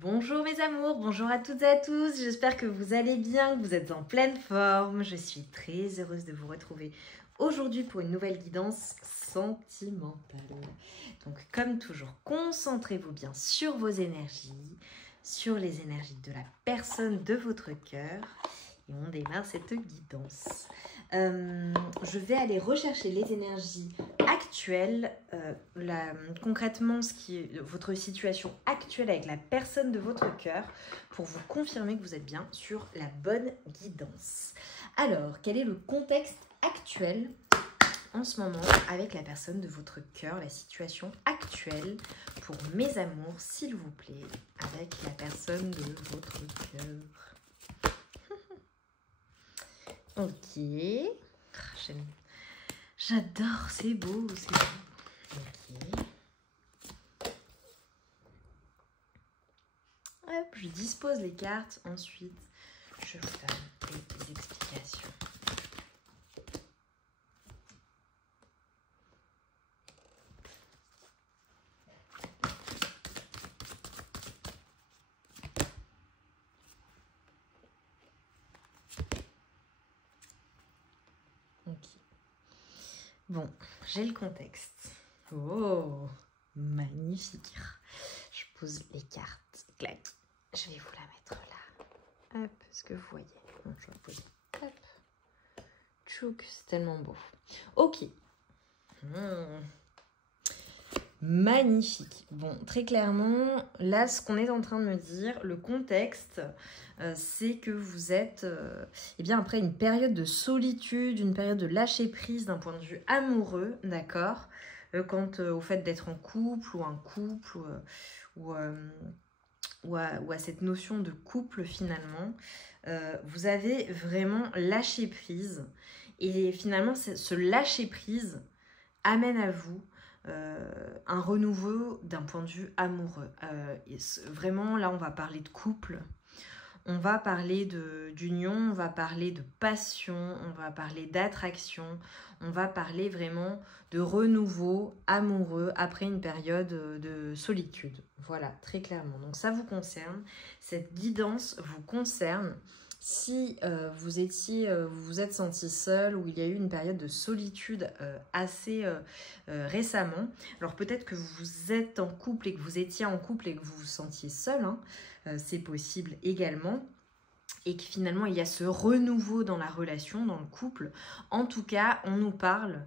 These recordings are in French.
Bonjour mes amours, bonjour à toutes et à tous, j'espère que vous allez bien, que vous êtes en pleine forme. Je suis très heureuse de vous retrouver aujourd'hui pour une nouvelle guidance sentimentale. Donc comme toujours, concentrez-vous bien sur vos énergies, sur les énergies de la personne de votre cœur. Et on démarre cette guidance. Je vais aller rechercher les énergies actuelles, concrètement votre situation actuelle avec la personne de votre cœur pour vous confirmer que vous êtes bien sur la bonne guidance. Alors, quel est le contexte actuel en ce moment avec la personne de votre cœur, la situation actuelle pour mes amours, s'il vous plaît, avec la personne de votre cœur. Ok. J'adore, c'est beau, c'est beau. Ok. Hop, je dispose les cartes. Ensuite, je vous donne les explications. Ok. Bon, j'ai le contexte. Oh, magnifique. Je pose les cartes. Clac. Je vais vous la mettre là. Hop, ce que vous voyez. Bon, je vais la poser. Hop. Tchouk, c'est tellement beau. Ok. Magnifique. Bon, très clairement, là, ce qu'on est en train de me dire, le contexte, c'est que vous êtes eh bien, après une période de solitude, une période de lâcher prise d'un point de vue amoureux, d'accord, quant au fait d'être en couple ou un couple ou à cette notion de couple finalement, vous avez vraiment lâché prise et finalement ce lâcher prise amène à vous un renouveau d'un point de vue amoureux. Vraiment, là, on va parler de couple, on va parler d'union, on va parler de passion, on va parler d'attraction, on va parler vraiment de renouveau amoureux après une période de solitude. Voilà, très clairement. Donc ça vous concerne, cette guidance vous concerne. Si vous vous êtes senti seul ou il y a eu une période de solitude assez récemment, alors peut-être que vous êtes en couple et que vous étiez en couple et que vous vous sentiez seul, hein, c'est possible également, et que finalement il y a ce renouveau dans la relation, dans le couple. En tout cas, on nous parle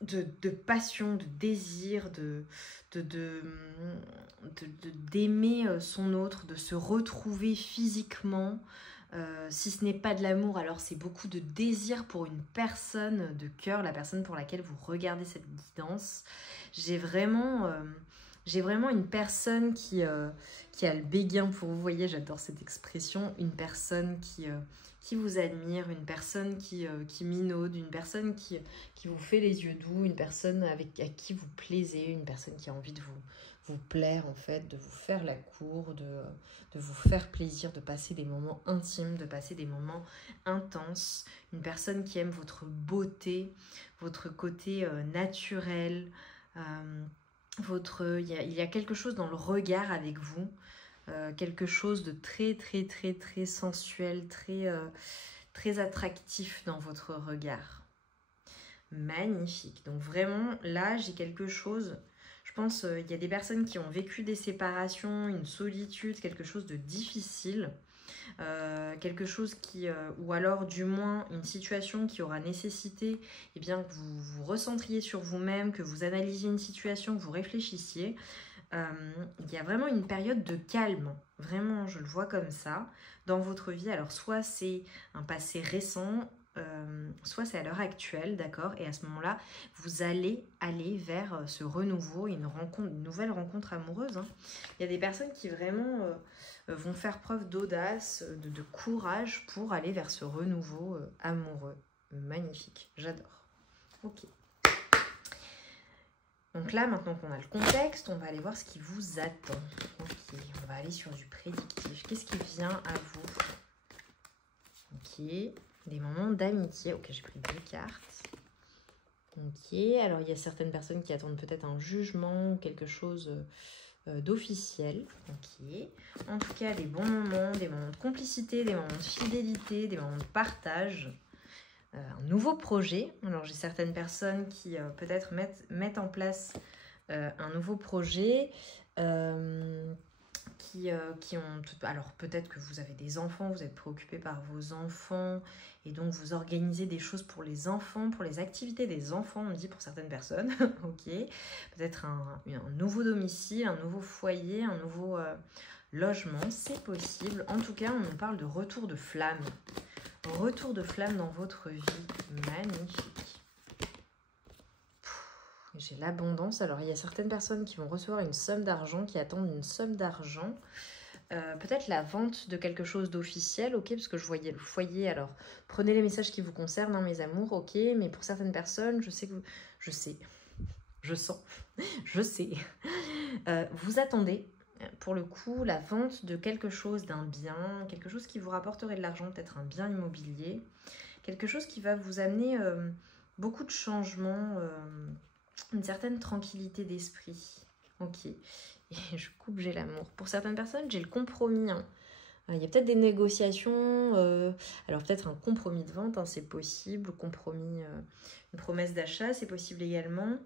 de passion, de désir, d'aimer son autre, de se retrouver physiquement. Si ce n'est pas de l'amour, alors c'est beaucoup de désir pour une personne de cœur, la personne pour laquelle vous regardez cette guidance. J'ai vraiment une personne qui a le béguin pour vous. Vous voyez, j'adore cette expression. Une personne qui vous admire, une personne qui minaude, une personne qui vous fait les yeux doux, une personne à qui vous plaisez, une personne qui a envie de vous plaire en fait, de vous faire la cour, de vous faire plaisir, de passer des moments intimes, de passer des moments intenses. Une personne qui aime votre beauté, votre côté naturel. Il y a quelque chose dans le regard avec vous, quelque chose de très très très très sensuel, très attractif dans votre regard. Magnifique. Donc vraiment, là, j'ai quelque chose, je pense, il y a des personnes qui ont vécu des séparations, une solitude, quelque chose de difficile, quelque chose ou alors du moins une situation qui aura nécessité eh bien, que vous vous recentriez sur vous-même, que vous analysiez une situation, que vous réfléchissiez. Il y a vraiment une période de calme, vraiment je le vois comme ça, dans votre vie. Alors soit c'est un passé récent, soit c'est à l'heure actuelle, d'accord. Et à ce moment-là, vous allez aller vers ce renouveau et une nouvelle rencontre amoureuse, hein. Il y a des personnes qui vraiment vont faire preuve d'audace, de courage pour aller vers ce renouveau amoureux. Magnifique, j'adore. Ok. Donc là, maintenant qu'on a le contexte, on va aller voir ce qui vous attend. Ok, on va aller sur du prédictif. Qu'est-ce qui vient à vous? Ok, des moments d'amitié. Ok, j'ai pris 2 cartes. Ok, alors il y a certaines personnes qui attendent peut-être un jugement, quelque chose d'officiel. Ok. En tout cas, des bons moments de complicité, des moments de fidélité, des moments de partage. Un nouveau projet. Alors, j'ai certaines personnes qui peut-être mettent en place un nouveau projet. Qui ont... Alors peut-être que vous avez des enfants, vous êtes préoccupé par vos enfants et donc vous organisez des choses pour les enfants, pour les activités des enfants, on dit pour certaines personnes. Ok. Peut-être un nouveau domicile, un nouveau foyer, un nouveau logement, c'est possible. En tout cas, on nous parle de retour de flamme. Retour de flamme dans votre vie. Magnifique. J'ai l'abondance. Alors, il y a certaines personnes qui vont recevoir une somme d'argent, qui attendent une somme d'argent. Peut-être la vente de quelque chose d'officiel, ok, parce que je voyais le foyer. Alors, prenez les messages qui vous concernent, hein, mes amours, ok. Mais pour certaines personnes, je sais que je sens, je sais. Vous attendez, pour le coup, la vente de quelque chose, d'un bien, quelque chose qui vous rapporterait de l'argent, peut-être un bien immobilier, quelque chose qui va vous amener beaucoup de changements, une certaine tranquillité d'esprit. Ok. Et je coupe, j'ai l'amour. Pour certaines personnes, j'ai le compromis. Hein. Il y a peut-être des négociations. Alors peut-être un compromis de vente, hein, c'est possible. Compromis, une promesse d'achat, c'est possible également.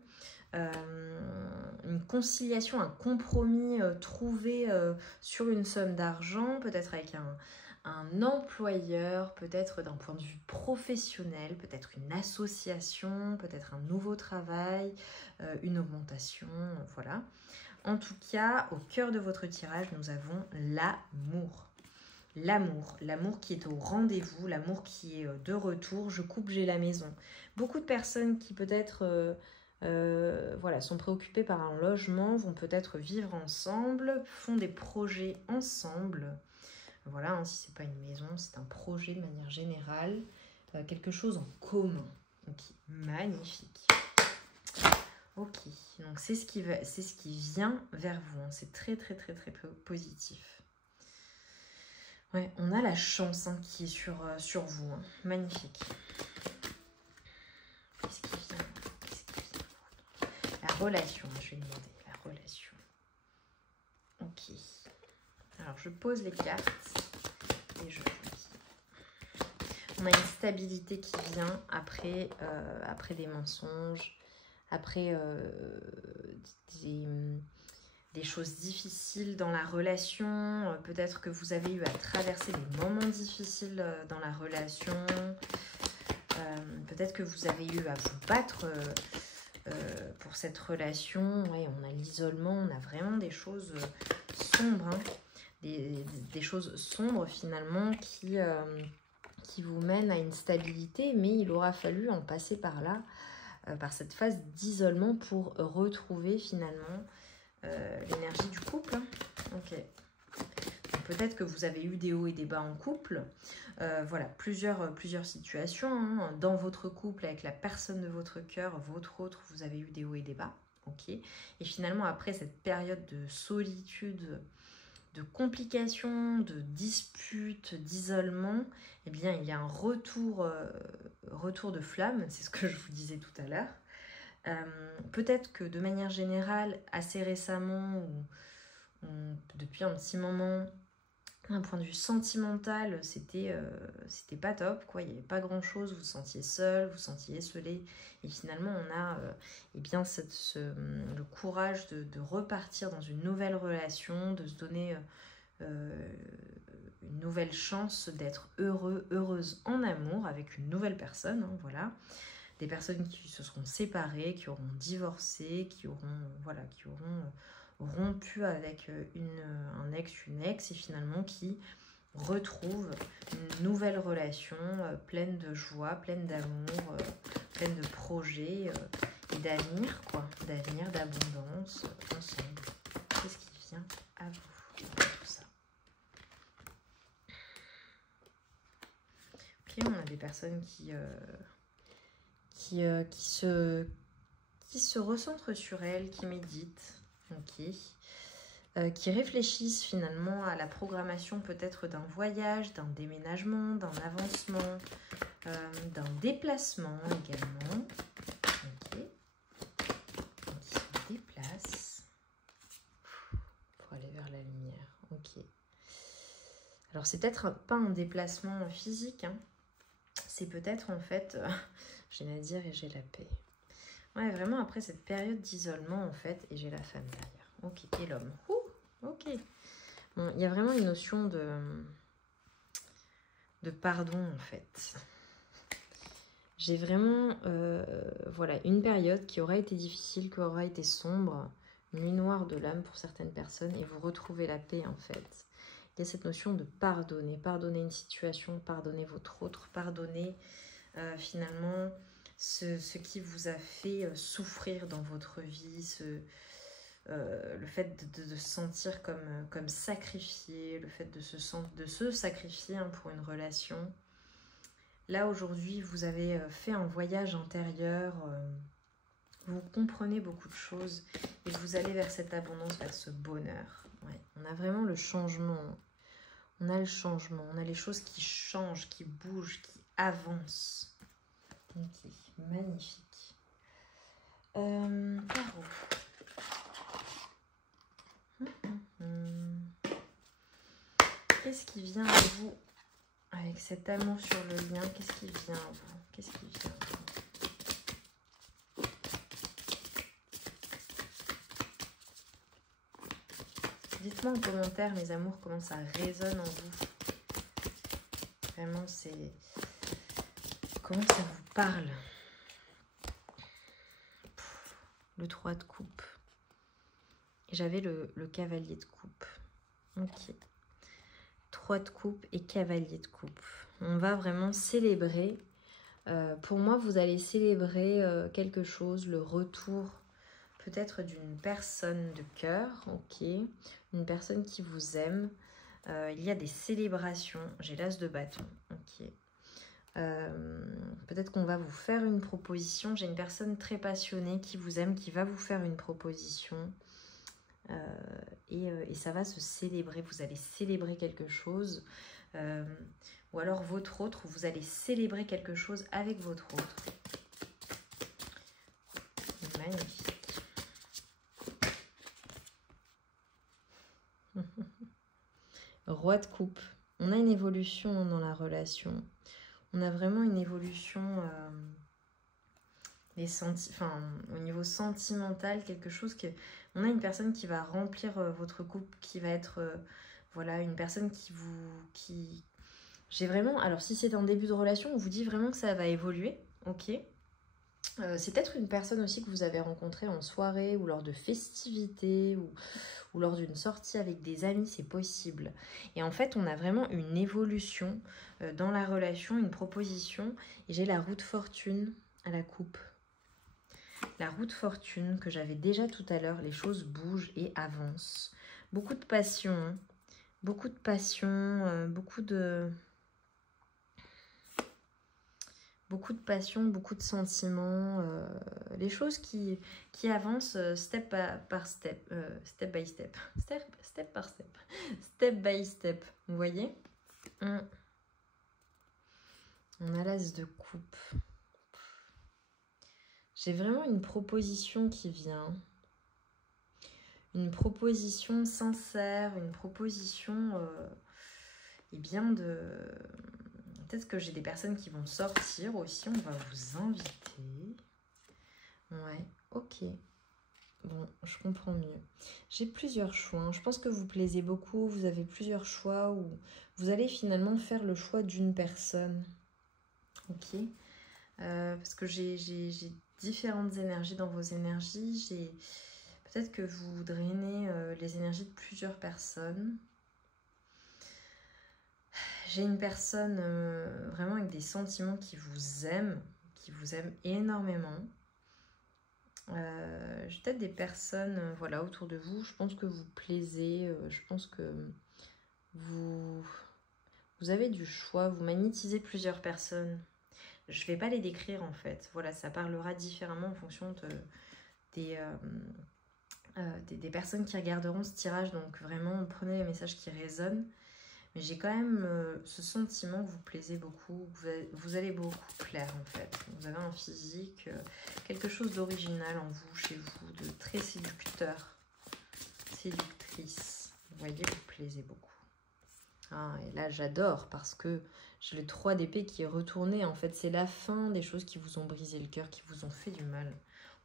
Une conciliation, un compromis trouvé sur une somme d'argent, peut-être avec un employeur, peut-être d'un point de vue professionnel, peut-être une association, peut-être un nouveau travail, une augmentation, voilà. En tout cas, au cœur de votre tirage, nous avons l'amour. L'amour qui est au rendez-vous, l'amour qui est de retour. Je coupe, j'ai la maison. Beaucoup de personnes qui peut-être voilà, sont préoccupées par un logement, vont peut-être vivre ensemble, font des projets ensemble. Voilà, hein, si c'est pas une maison, c'est un projet de manière générale, quelque chose en commun. Ok, magnifique. Ok, donc c'est ce qui vient vers vous. Hein. C'est très très très très positif. Ouais, on a la chance hein, qui est sur vous. Hein. Magnifique. Qu'est-ce qui vient? La relation, je vais demander. La relation. Ok. Alors, je pose les cartes et je vous dis. On a une stabilité qui vient après des mensonges, après des choses difficiles dans la relation. Peut-être que vous avez eu à traverser des moments difficiles dans la relation. Peut-être que vous avez eu à vous battre pour cette relation. Ouais, on a l'isolement, on a vraiment des choses sombres. Hein. Des choses sombres finalement qui vous mènent à une stabilité. Mais il aura fallu en passer par là, par cette phase d'isolement pour retrouver finalement l'énergie du couple. Hein. Ok. Peut-être que vous avez eu des hauts et des bas en couple. Voilà, plusieurs situations. Hein. Dans votre couple, avec la personne de votre cœur, votre autre, vous avez eu des hauts et des bas. Ok. Et finalement, après cette période de solitude, de complications, de disputes, d'isolement, eh bien, il y a un retour de flamme. C'est ce que je vous disais tout à l'heure. Peut-être que de manière générale, assez récemment, ou depuis un petit moment, d'un point de vue sentimental, c'était pas top, quoi. Il n'y avait pas grand chose, vous vous sentiez seul, vous vous sentiez esselé, et finalement on a eh bien le courage de repartir dans une nouvelle relation, de se donner une nouvelle chance d'être heureuse en amour avec une nouvelle personne, hein, voilà. Des personnes qui se seront séparées, qui auront divorcé, qui auront rompu avec un ex, une ex, et finalement qui retrouvent une nouvelle relation pleine de joie, pleine d'amour, pleine de projets et d'avenir, quoi. D'avenir, d'abondance, ensemble. Qu'est-ce qui vient à vous dans tout ça? Ok, on a des personnes qui se recentrent sur elles, qui méditent, ok, qui réfléchissent finalement à la programmation peut-être d'un voyage, d'un déménagement, d'un avancement, d'un déplacement également, ok, donc ils se déplacent. Ok. Alors, c'est peut-être pas un déplacement physique, hein. C'est peut-être en fait, j'ai la dire et j'ai la paix. Ouais, vraiment après cette période d'isolement en fait, et j'ai la femme derrière. Ok, et l'homme. Ok. Bon, il y a vraiment une notion de pardon en fait. J'ai vraiment, voilà, une période qui aura été difficile, qui aura été sombre, une nuit noire de l'âme pour certaines personnes, et vous retrouvez la paix en fait. Il y a cette notion de pardonner, pardonner une situation, pardonner votre autre, pardonner finalement ce qui vous a fait souffrir dans votre vie, le fait de se sentir comme sacrifié, le fait de se sacrifier hein, pour une relation. Là, aujourd'hui, vous avez fait un voyage intérieur, vous comprenez beaucoup de choses et vous allez vers cette abondance, vers ce bonheur. Ouais, on a vraiment le changement. On a le changement, on a les choses qui changent, qui bougent, qui avancent. Ok, magnifique. Tarot. Qu'est-ce qui vient à vous avec cet amour sur le lien? Qu'est-ce qui vient à vous? Qu'est-ce qui vient à vous? Dites-moi en commentaire, mes amours, comment ça résonne en vous. Vraiment, c'est... Comment ça vous parle? Le 3 de coupe. Et j'avais le cavalier de coupe. Ok. 3 de coupe et cavalier de coupe. On va vraiment célébrer. Pour moi, vous allez célébrer quelque chose, le retour peut-être d'une personne de cœur, ok, une personne qui vous aime. Il y a des célébrations. J'ai l'as de bâton, ok. Peut-être qu'on va vous faire une proposition. J'ai une personne très passionnée qui vous aime, qui va vous faire une proposition. Et ça va se célébrer. Vous allez célébrer quelque chose. Ou alors votre autre, vous allez célébrer quelque chose avec votre autre. Magnifique. Roi de coupe. On a une évolution dans la relation. On a vraiment une évolution au niveau sentimental, quelque chose que... On a une personne qui va remplir votre couple, qui va être... voilà, une personne qui... J'ai vraiment... Alors, si c'est un début de relation, on vous dit vraiment que ça va évoluer, ok. C'est peut-être une personne aussi que vous avez rencontrée en soirée ou lors de festivités ou lors d'une sortie avec des amis, c'est possible. Et en fait, on a vraiment une évolution dans la relation, une proposition. Et j'ai la roue de fortune à la coupe. La roue de fortune que j'avais déjà tout à l'heure, les choses bougent et avancent. Beaucoup de passion, beaucoup de passion, beaucoup de passion, beaucoup de sentiments, les choses qui avancent step par step, step by step, step par step, step by step, vous voyez? On a l'as de coupe. J'ai vraiment une proposition qui vient, une proposition sincère, une proposition, et bien de... Peut-être que j'ai des personnes qui vont sortir aussi, on va vous inviter. Ouais, ok. Bon, je comprends mieux. J'ai plusieurs choix, hein. Je pense que vous plaisez beaucoup, vous avez plusieurs choix où vous allez finalement faire le choix d'une personne. Ok. Parce que j'ai différentes énergies dans vos énergies. Peut-être que vous drainez les énergies de plusieurs personnes. J'ai une personne vraiment avec des sentiments qui vous aime énormément. J'ai peut-être des personnes voilà, autour de vous. Je pense que vous plaisez. Je pense que vous avez du choix. Vous magnétisez plusieurs personnes. Je ne vais pas les décrire en fait. Voilà, ça parlera différemment en fonction des personnes qui regarderont ce tirage. Donc vraiment, prenez les messages qui résonnent. Mais j'ai quand même ce sentiment que vous plaisez beaucoup, vous allez beaucoup plaire en fait. Vous avez un physique, quelque chose d'original en vous, chez vous, de très séducteur, séductrice. voyez, vous plaisez beaucoup. Ah, et là, j'adore parce que j'ai le 3 d'épée qui est retourné. En fait, c'est la fin des choses qui vous ont brisé le cœur, qui vous ont fait du mal.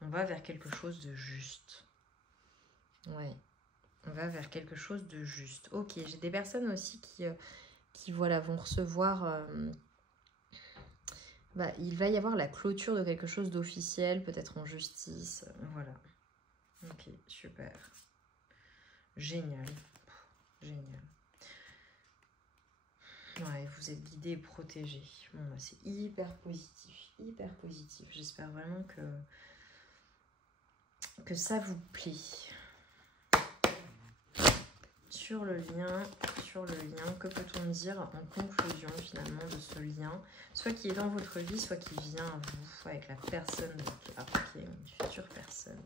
On va vers quelque chose de juste. Ouais, on va vers quelque chose de juste. Ok, j'ai des personnes aussi qui voilà, vont recevoir... il va y avoir la clôture de quelque chose d'officiel, peut-être en justice. Voilà. Ok, super. Génial. Génial. Ouais, vous êtes guidé et protégé. Bon, bah, c'est hyper positif. Hyper positif. J'espère vraiment que ça vous plaît. Sur le lien, que peut-on dire en conclusion finalement de ce lien, soit qui est dans votre vie, soit qui vient à vous avec la personne, une future personne.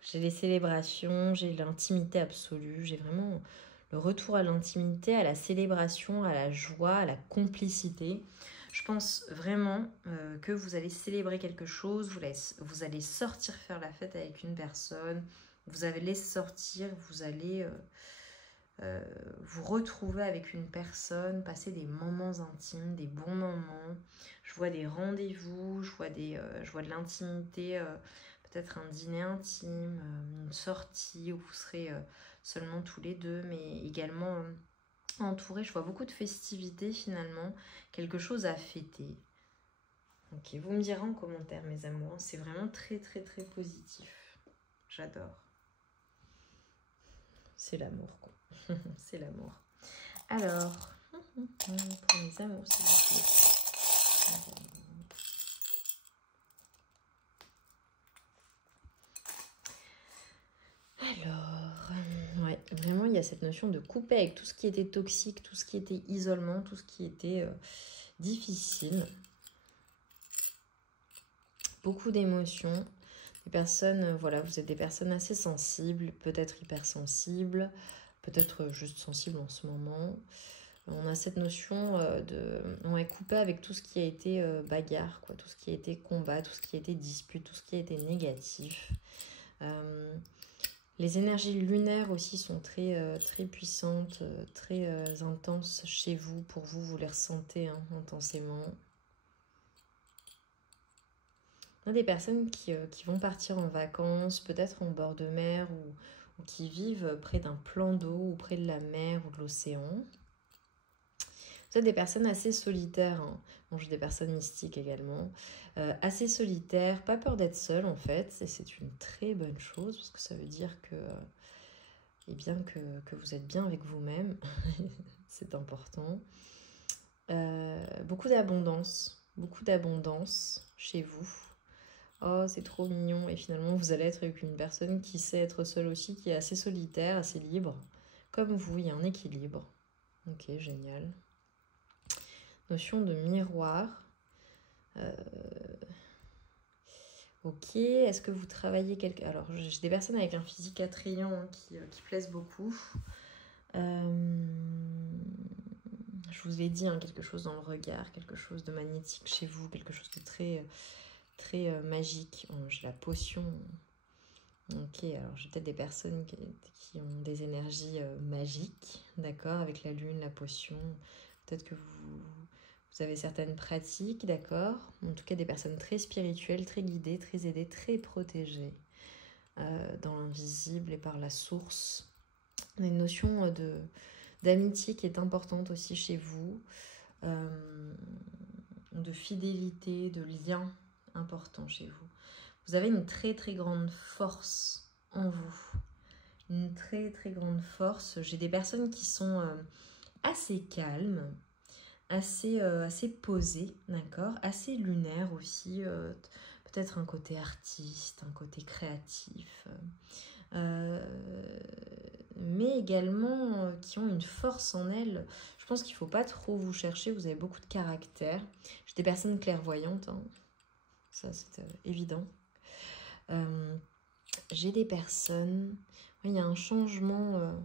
J'ai les célébrations, j'ai l'intimité absolue, j'ai vraiment le retour à l'intimité, à la célébration, à la joie, à la complicité. Je pense vraiment que vous allez célébrer quelque chose, vous allez sortir faire la fête avec une personne, vous allez sortir, vous allez vous retrouver avec une personne, passer des moments intimes, des bons moments. Je vois des rendez-vous, je vois de l'intimité, peut-être un dîner intime, une sortie où vous serez seulement tous les deux, mais également entouré. Je vois beaucoup de festivités finalement, quelque chose à fêter. Ok, vous me direz en commentaire mes amours, c'est vraiment très très très positif. J'adore. C'est l'amour quoi. C'est l'amour. Alors, pour mes amours, s'il vous plaît. Alors, ouais, vraiment, il y a cette notion de couper avec tout ce qui était toxique, tout ce qui était isolement, tout ce qui était difficile. Beaucoup d'émotions. Des personnes, voilà, vous êtes des personnes assez sensibles, peut-être hypersensibles, peut-être juste sensibles en ce moment. On a cette notion on est coupé avec tout ce qui a été bagarre, quoi, tout ce qui a été combat, tout ce qui a été dispute, tout ce qui a été négatif. Les énergies lunaires aussi sont très, très puissantes, très intenses chez vous. Pour vous, vous les ressentez intensément. On a des personnes qui vont partir en vacances, peut-être en bord de mer ou qui vivent près d'un plan d'eau ou près de la mer ou de l'océan. Vous êtes des personnes assez solitaires. Bon, j'ai des personnes mystiques également. Assez solitaires, pas peur d'être seul en fait. Et c'est une très bonne chose parce que ça veut dire que vous êtes bien avec vous-même. C'est important. Beaucoup d'abondance chez vous. Oh, c'est trop mignon. Et finalement, vous allez être avec une personne qui sait être seule aussi, qui est assez solitaire, assez libre. Comme vous, il y a un équilibre. Ok, génial. Notion de miroir. Ok, est-ce que vous travaillez quelque... Alors, j'ai des personnes avec un physique attrayant qui plaisent beaucoup. Je vous ai dit quelque chose dans le regard, quelque chose de magnétique chez vous, quelque chose de très, très magique. J'ai la potion. Ok, alors j'ai peut-être des personnes qui ont des énergies magiques, d'accord, avec la lune, la potion. Peut-être que vous avez certaines pratiques, d'accord. En tout cas, des personnes très spirituelles, très guidées, très aidées, très protégées dans l'invisible et par la source. On a une notion d'amitié qui est importante aussi chez vous, de fidélité, de lien important chez vous. Vous avez une très très grande force en vous, une très très grande force. J'ai des personnes qui sont assez calmes, assez posées, d'accord, assez lunaires aussi, peut-être un côté artiste, un côté créatif, mais également qui ont une force en elles. Je pense qu'il ne faut pas trop vous chercher, vous avez beaucoup de caractère. J'ai des personnes clairvoyantes, ça c'est évident. J'ai des personnes, il y a un changement,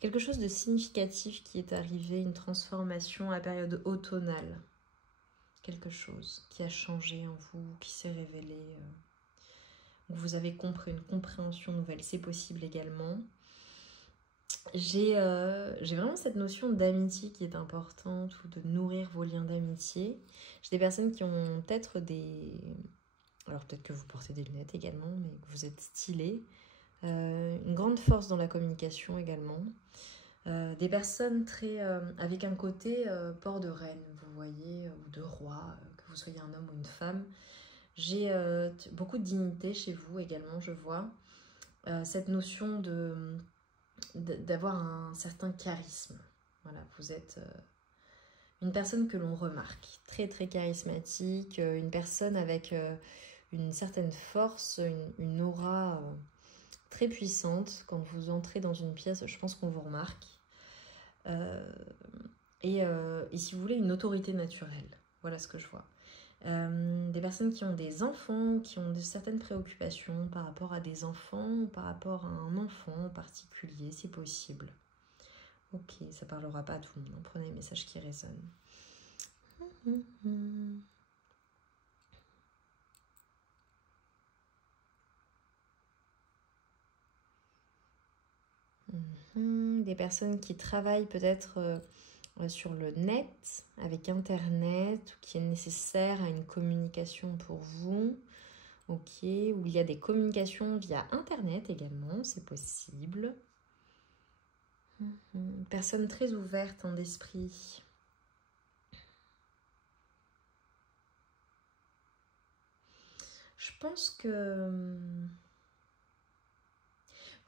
quelque chose de significatif qui est arrivé, une transformation à période automnale. Quelque chose qui a changé en vous, qui s'est révélé. Vous avez compris, une compréhension nouvelle, c'est possible également. J'ai vraiment cette notion d'amitié qui est importante, ou de nourrir vos liens d'amitié. J'ai des personnes qui ont peut-être des... Alors peut-être que vous portez des lunettes également, mais que vous êtes stylé. Une grande force dans la communication également. Des personnes très avec un côté port de reine, vous voyez, ou de roi, que vous soyez un homme ou une femme. J'ai beaucoup de dignité chez vous également, je vois. Cette notion d'avoir un certain charisme. Voilà, vous êtes une personne que l'on remarque, très très charismatique, une personne avec une certaine force, une aura très puissante. Quand vous entrez dans une pièce, je pense qu'on vous remarque. Et si vous voulez, une autorité naturelle. Voilà ce que je vois. Des personnes qui ont des enfants, qui ont de certaines préoccupations par rapport à des enfants, ou par rapport à un enfant en particulier, c'est possible. Ok, ça parlera pas à tout le monde, prenez les messages qui résonnent. Des personnes qui travaillent peut-être sur le net, avec Internet, ou qui est nécessaire à une communication pour vous. Ok, où il y a des communications via Internet également, c'est possible. Personne très ouverte d'esprit. Je pense que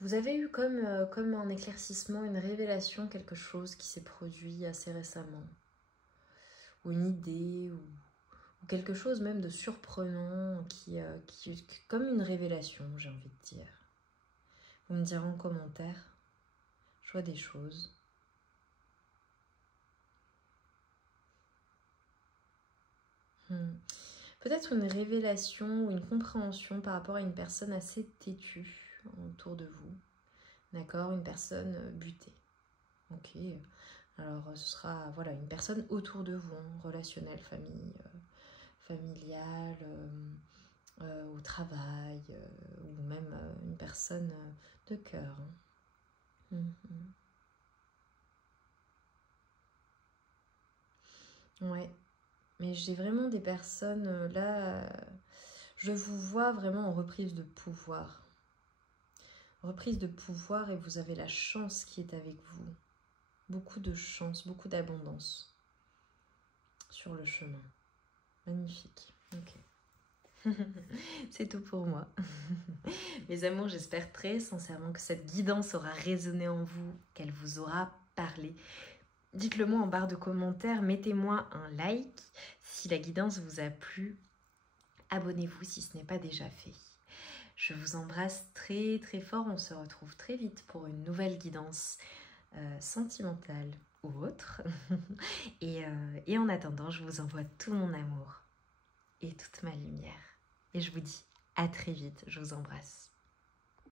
vous avez eu comme un éclaircissement, une révélation, quelque chose qui s'est produit assez récemment. Ou une idée, ou quelque chose même de surprenant, qui comme une révélation, j'ai envie de dire. Vous me direz en commentaire. Je vois des choses. Peut-être une révélation ou une compréhension par rapport à une personne assez têtue autour de vous. D'accord, une personne butée. Ok, alors ce sera voilà, une personne autour de vous, relationnelle, famille, familiale, au travail, ou même une personne de cœur. Ouais, mais j'ai vraiment des personnes là, je vous vois vraiment en reprise de pouvoir. Reprise de pouvoir, et vous avez la chance qui est avec vous. Beaucoup de chance, beaucoup d'abondance sur le chemin. Magnifique. Ok. C'est tout pour moi. Mes amours, j'espère très sincèrement que cette guidance aura résonné en vous, qu'elle vous aura parlé. Dites-le moi en barre de commentaires, mettez-moi un like si la guidance vous a plu. Abonnez-vous si ce n'est pas déjà fait. Je vous embrasse très très fort, on se retrouve très vite pour une nouvelle guidance sentimentale ou autre. et en attendant, je vous envoie tout mon amour et toute ma lumière. Et je vous dis à très vite, je vous embrasse.